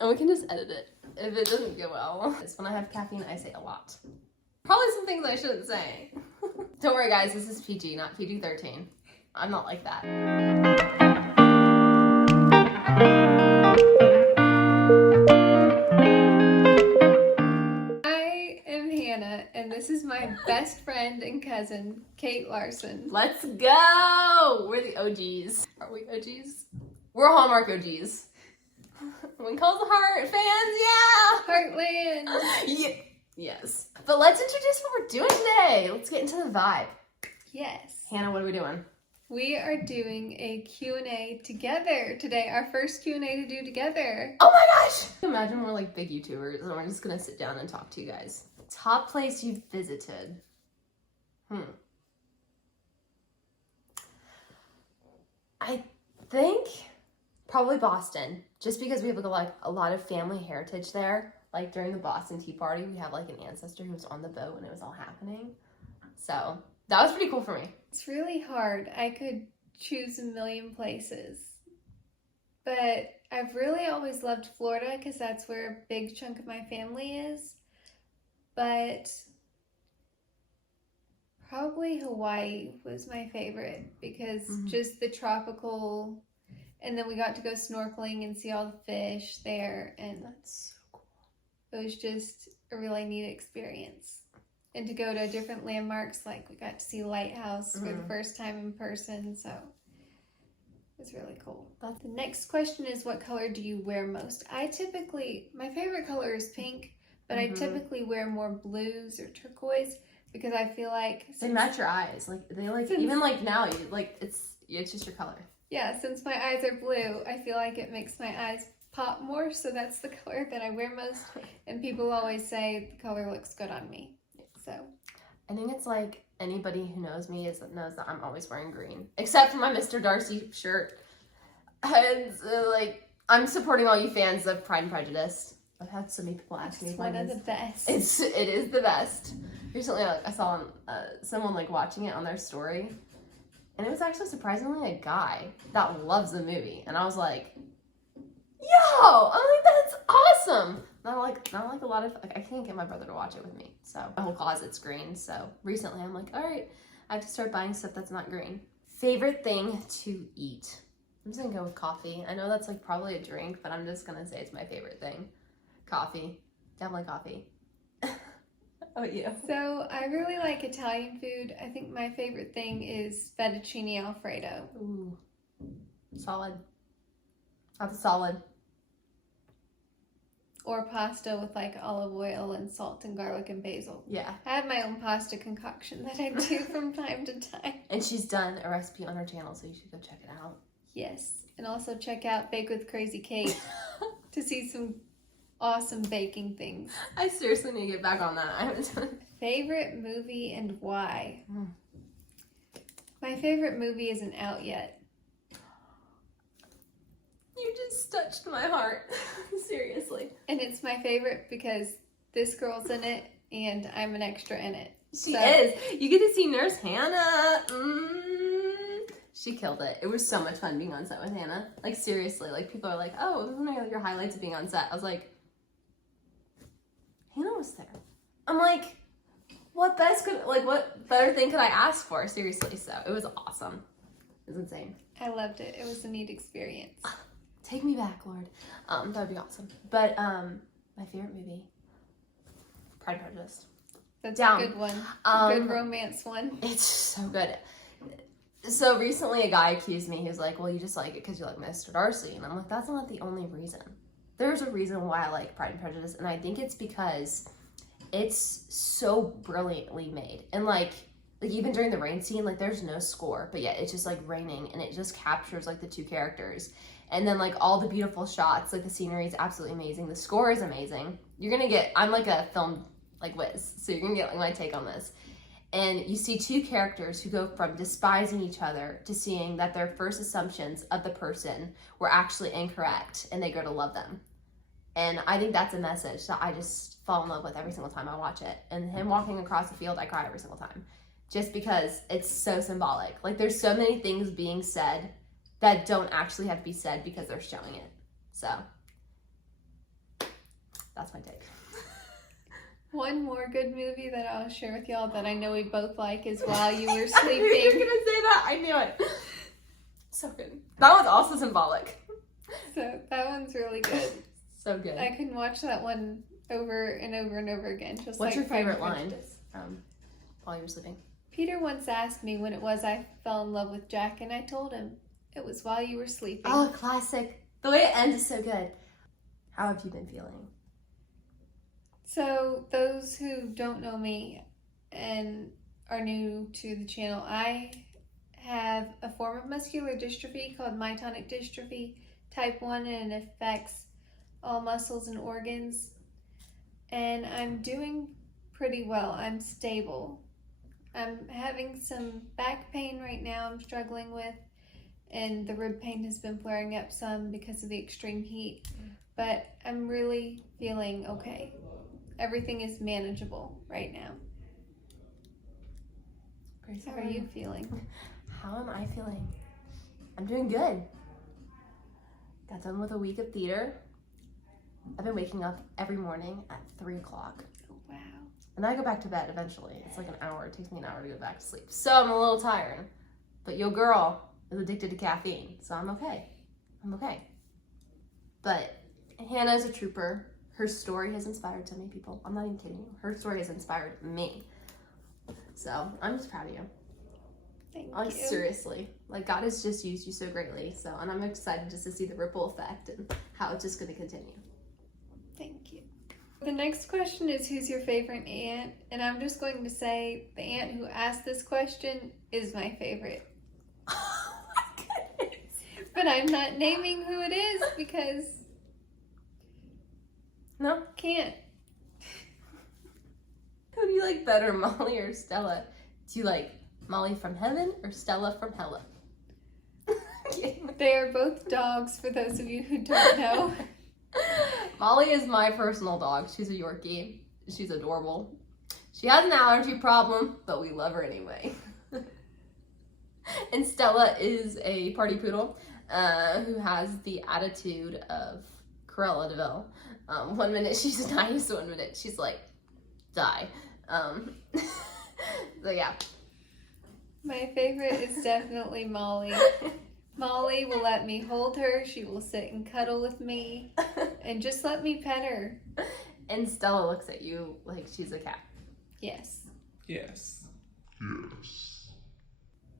And we can just edit it if it doesn't go well. It's when I have caffeine, I say a lot. Probably some things I shouldn't say. Don't worry, guys. This is PG, not PG-13. I'm not like that. I am Hannah, and this is my best friend and cousin, Kate Larson. Let's go! We're the OGs. Are we OGs? We're Hallmark OGs. When Calls the Heart fans, yeah! Heartland! Yeah. Yes. But let's introduce what we're doing today. Let's get into the vibe. Yes. Hannah, what are we doing? We are doing a Q&A together today, our first Q&A to do together. Oh my gosh! Imagine we're like big YouTubers and we're just gonna sit down and talk to you guys. Top place you've visited. I think probably Boston, just because we have like a lot of family heritage there. Like during the Boston Tea Party, we have like an ancestor who was on the boat when it was all happening. So that was pretty cool for me. It's really hard. I could choose a million places, but I've really always loved Florida because that's where a big chunk of my family is. But probably Hawaii was my favorite because just the tropical, and then we got to go snorkeling and see all the fish there, and That's so cool. it was just a really neat experience. And to go to different landmarks, like we got to see Lighthouse for the first time in person, so it was really cool. But the next question is, what color do you wear most? My favorite color is pink, but I typically wear more blues or turquoise because I feel like They match your eyes. Like they like even like now you like it's just your color. Yeah, since my eyes are blue, I feel like it makes my eyes pop more, so that's the color that I wear most. And people always say the color looks good on me. So I think it's like anybody who knows me knows that I'm always wearing green, except for my Mr. Darcy shirt. And like I'm supporting all you fans of Pride and Prejudice. I've had so many people ask me. It's one of the best. It is the best. Recently, like I saw someone like watching it on their story, and it was actually surprisingly a guy that loves the movie, and I was like, "Yo!" I'm like, "That's awesome." Not like a lot of I can't get my brother to watch it with me, so my whole closet's green. So recently, I'm like, "All right, I have to start buying stuff that's not green." Favorite thing to eat? I'm just gonna go with coffee. I know that's like probably a drink, but I'm just gonna say it's my favorite thing. Coffee, definitely coffee. How about you? So I really like Italian food. I think my favorite thing is fettuccine alfredo. Ooh, solid. That's solid. Or pasta with like olive oil and salt and garlic and basil. Yeah. I have my own pasta concoction that I do from time to time. And she's done a recipe on her channel, so you should go check it out. Yes. And also check out Bake with Crazy Kate to see some awesome baking things. I seriously need to get back on that. I haven't done it. Favorite movie and why? My favorite movie isn't out yet. You just touched my heart. Seriously. And it's my favorite because this girl's in it and I'm an extra in it. She is. You get to see Nurse Hannah. She killed it. It was so much fun being on set with Hannah. Like seriously, like people are like, "Oh, this is one of your highlights of being on set." I was like, Hannah was there. I'm like, what better thing could I ask for? Seriously, so it was awesome. It was insane. I loved it. It was a neat experience. Take me back, Lord. That would be awesome. But my favorite movie, Pride and Prejudice. That's a good one. A good romance one. It's so good. So recently a guy accused me. He was like, "Well, you just like it because you like Mr. Darcy." And I'm like, that's not the only reason. There's a reason why I like Pride and Prejudice, and I think it's because it's so brilliantly made. And like even during the rain scene, like there's no score, but yet it's just like raining, and it just captures like the two characters. And then like all the beautiful shots, like the scenery is absolutely amazing. The score is amazing. I'm like a film like whiz, so you're gonna get like my take on this. And you see two characters who go from despising each other to seeing that their first assumptions of the person were actually incorrect, and they grow to love them. And I think that's a message that I just fall in love with every single time I watch it. And him walking across the field, I cry every single time. Just because it's so symbolic. Like there's so many things being said that don't actually have to be said because they're showing it. So That's my take. One more good movie that I'll share with y'all that I know we both like is While You Were I knew you were Sleeping. gonna say that. I knew it. So good. That one's also symbolic. So that one's really good. So good. I can watch that one over and over and over again. Just What's like your Pride and favorite line Prejudice. from While You Were Sleeping? Peter once asked me when it was I fell in love with Jack, and I told him it was while you were sleeping. Oh, classic. The way it ends is so good. How have you been feeling? So, those who don't know me and are new to the channel, I have a form of muscular dystrophy called myotonic dystrophy type 1, and it affects all muscles and organs. And I'm doing pretty well. I'm stable. I'm having some back pain right now I'm struggling with, and the rib pain has been flaring up some because of the extreme heat. But I'm really feeling okay. Everything is manageable right now. How are you feeling? How am I feeling? I'm doing good. Got done with a week of theater. I've been waking up every morning at 3 o'clock. Wow. And then I go back to bed eventually. It's like an hour. It takes me an hour to go back to sleep. So I'm a little tired. But your girl is addicted to caffeine. So I'm okay. I'm okay. But Hannah's a trooper. Her story has inspired so many people. I'm not even kidding you. Her story has inspired me. So I'm just proud of you. Thank Like, you. seriously. Like, God has just used you so greatly. So, and I'm excited just to see the ripple effect and how it's just going to continue. Thank you. The next question is, who's your favorite aunt? And I'm just going to say the aunt who asked this question is my favorite. Oh my goodness. But I'm not naming who it is because No? can't. Who do you like better, Molly or Stella? Do you like Molly from heaven or Stella from hella? They are both dogs, for those of you who don't know. Molly is my personal dog. She's a Yorkie. She's adorable. She has an allergy problem, but we love her anyway. And Stella is a party poodle who has the attitude of Cruella de Vil. 1 minute she's nice, 1 minute she's like, die. So yeah. My favorite is definitely Molly. Molly will let me hold her. She will sit and cuddle with me and just let me pet her. And Stella looks at you like she's a cat. Yes. Yes.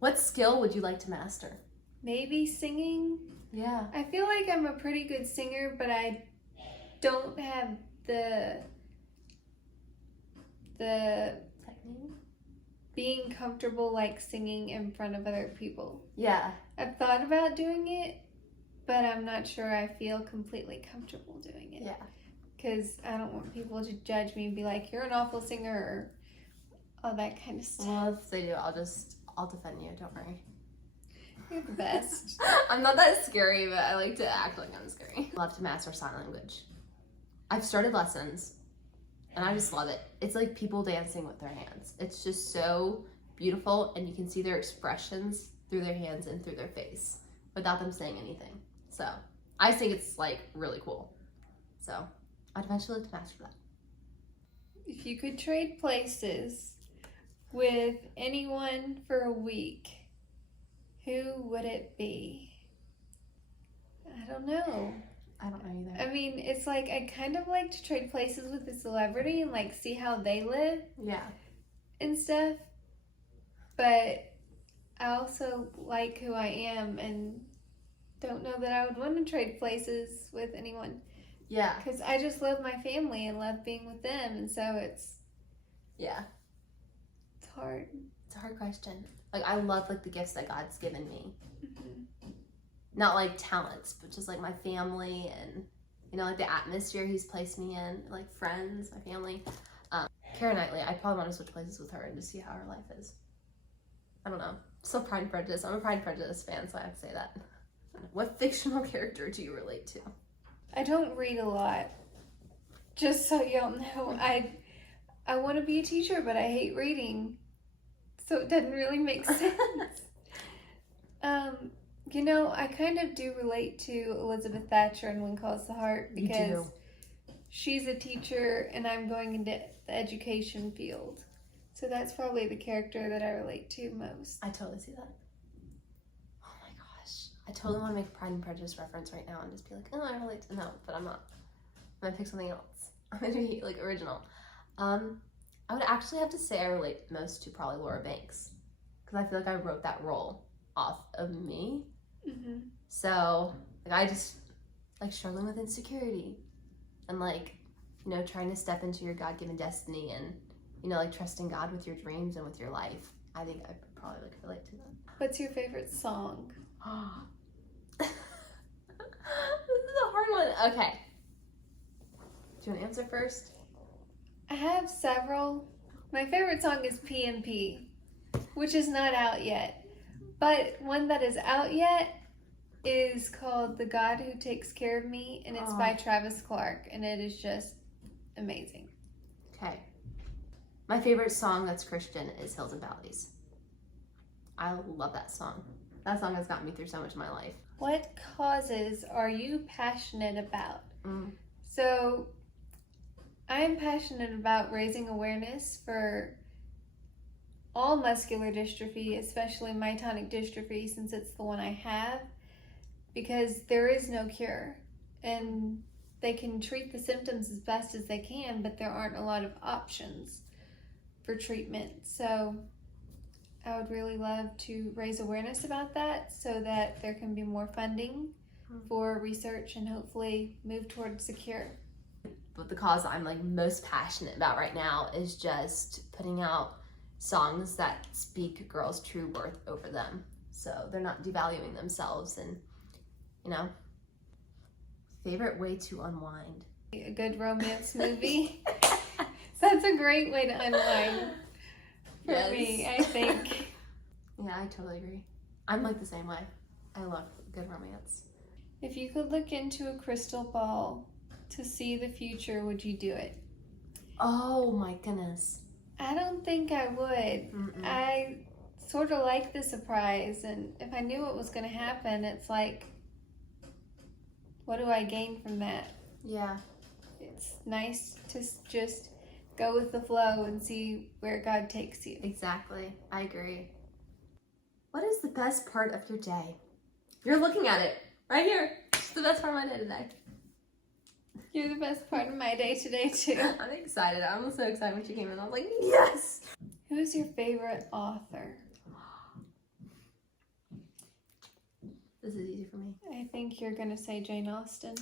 What skill would you like to master? Maybe singing. Yeah. I feel like I'm a pretty good singer, but I don't have the Technique? being comfortable like singing in front of other people. Yeah. I've thought about doing it, but I'm not sure I feel completely comfortable doing it. Yeah. Because I don't want people to judge me and be like, you're an awful singer, or all that kind of stuff. Well, if they do, I'll defend you. Don't worry. You're the best. I'm not that scary, but I like to act like I'm scary. I love to master sign language. I've started lessons, and I just love it. It's like people dancing with their hands. It's just so beautiful, and you can see their expressions through their hands and through their face without them saying anything. So I think it's like really cool. So I'd eventually like to master that. If you could trade places with anyone for a week, who would it be? I don't know. I don't know either. I mean, it's like I kind of like to trade places with a celebrity and like see how they live Yeah. and stuff. But I also like who I am and don't know that I would want to trade places with anyone. Yeah. Because I just love my family and love being with them. And so it's Yeah. hard. It's a hard question. Like, I love like the gifts that God's given me. Mhm. Not like talents, but just like my family and, you know, like the atmosphere he's placed me in, like friends, my family. Keira Knightley, I probably want to switch places with her and just see how her life is. I don't know. Still Pride and Prejudice. I'm a Pride and Prejudice fan, so I have to say that. What fictional character do you relate to? I don't read a lot. Just so y'all know, I want to be a teacher, but I hate reading. So it doesn't really make sense. You know, I kind of do relate to Elizabeth Thatcher in When Calls the Heart You because do. she's a teacher and I'm going into the education field. So that's probably the character that I relate to most. I totally see that. Oh my gosh. I totally want to make a Pride and Prejudice reference right now and just be like, oh, I relate to no, but I'm not. I'm gonna pick something else. I'm gonna be like original. I would actually have to say I relate most to probably Laura Banks, because I feel like I wrote that role off of me. Mm-hmm. So like I just like struggling with insecurity and like, you know, trying to step into your God-given destiny and, you know, like trusting God with your dreams and with your life. I think I probably like relate to that. What's your favorite song? This is a hard one. Okay. Do you want to answer first? I have several. My favorite song is P&P, which is not out yet. But one that is out yet is called The God Who Takes Care of Me, and it's by Travis Clark, and it is just amazing. Okay. My favorite song that's Christian is Hills and Valleys. I love that song. That song has gotten me through so much of my life. What causes are you passionate about? Mm. So, I am passionate about raising awareness for all muscular dystrophy, especially myotonic dystrophy, since it's the one I have, because there is no cure. And they can treat the symptoms as best as they can, but there aren't a lot of options for treatment. So I would really love to raise awareness about that so that there can be more funding for research and hopefully move towards a cure. But the cause I'm like most passionate about right now is just putting out songs that speak girls' true worth over them. So they're not devaluing themselves and, you know. Favorite way to unwind? A good romance movie. That's a great way to unwind for me, I think. Yeah, I totally agree. I'm like the same way. I love good romance. If you could look into a crystal ball to see the future, would you do it? Oh my goodness. I don't think I would. Mm-mm. I sort of like the surprise, and if I knew what was going to happen, it's like, what do I gain from that? Yeah. It's nice to just go with the flow and see where God takes you. Exactly. I agree. What is the best part of your day? You're looking at it right here. It's the best part of my day today. You're the best part of my day today, too. I'm excited. I was so excited when she came in. I was like, yes! Who's your favorite author? This is easy for me. I think you're going to say Jane Austen.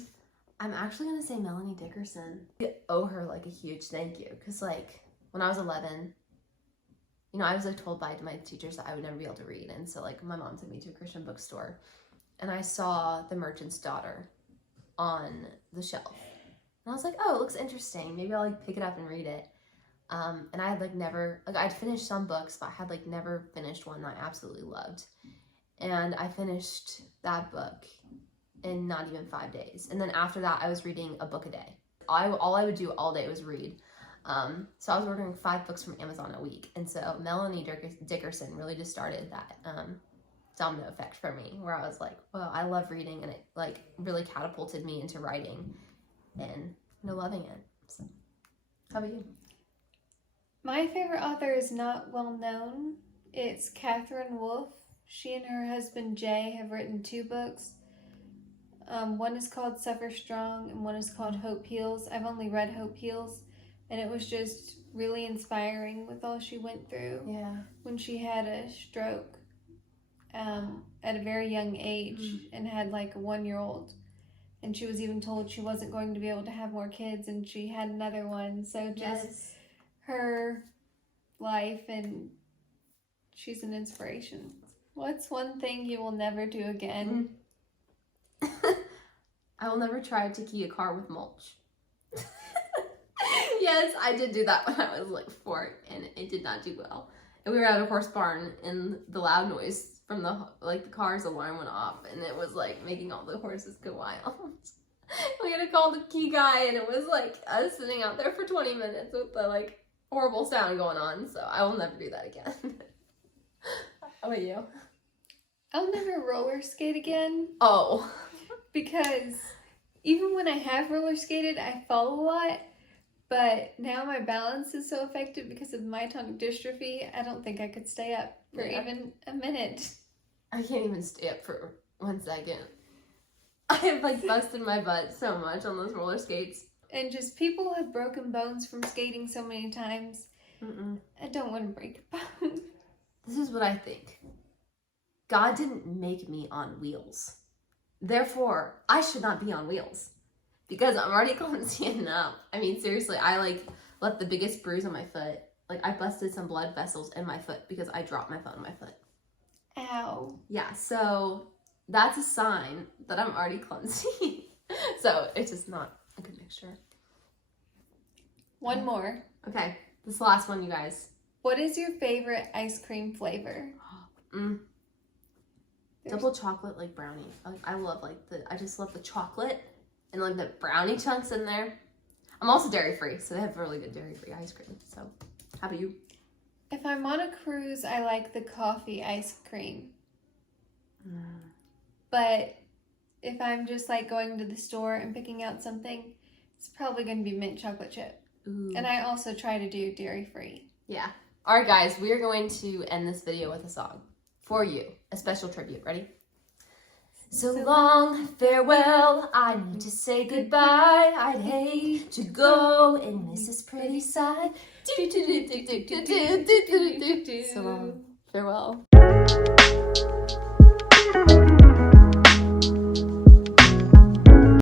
I'm actually going to say Melanie Dickerson. I owe her like a huge thank you because like when I was 11, you know, I was like told by my teachers that I would never be able to read. And so like my mom took me to a Christian bookstore and I saw The Merchant's Daughter on the shelf. And I was like, oh, it looks interesting. Maybe I'll like pick it up and read it. And I had like never, like I'd finished some books, but I had like never finished one that I absolutely loved. And I finished that book in not even 5 days. And then after that, I was reading a book a day. All I would do all day was read. So I was ordering 5 books from Amazon a week. And so Melanie Dickerson really just started that domino effect for me, where I was like, well, I love reading, and it like really catapulted me into writing and loving it. So, how about you? My favorite author is not well known. It's Catherine Wolfe. She and her husband Jay have written 2 books. One is called Suffer Strong and one is called Hope Heals. I've only read Hope Heals, and it was just really inspiring with all she went through. Yeah. When she had a stroke at a very young age and had like a 1-year-old. And she was even told she wasn't going to be able to have more kids, and she had another one. So just her life, and she's an inspiration. What's one thing you will never do again? I will never try to key a car with mulch. Yes, I did do that when I was like 4, and it did not do well. And we were at a horse barn, and the loud noise from the car's alarm went off, and it was like making all the horses go wild. We had to call the key guy, and it was like us sitting out there for 20 minutes with the like horrible sound going on. So I will never do that again. How about you? I'll never roller skate again. Oh. Because even when I have roller skated, I fall a lot. But now my balance is so affected because of myotonic dystrophy, I don't think I could stay up for even a minute. I can't even stay up for 1 second. I have like busted my butt so much on those roller skates. And just people have broken bones from skating so many times. I don't want to break a bone. This is what I think. God didn't make me on wheels. Therefore, I should not be on wheels. Because I'm already clumsy enough. I mean, seriously, I like left the biggest bruise on my foot. Like, I busted some blood vessels in my foot because I dropped my phone on my foot. Ow. Yeah, so that's a sign that I'm already clumsy. So it's just not a good mixture. One more. Okay, this is the last one, you guys. What is your favorite ice cream flavor? Double chocolate, like brownie. I love I just love the chocolate and like the brownie chunks in there. I'm also dairy free, so they have really good dairy free ice cream. So, how about you? If I'm on a cruise, I like the coffee ice cream. But if I'm just like going to the store and picking out something, it's probably going to be mint chocolate chip. Ooh. And I also try to do dairy free. Yeah. All right, guys, we are going to end this video with a song for you, a special tribute. Ready? So long, farewell, I need to say goodbye. I'd hate to go and miss this pretty sight. So long, farewell.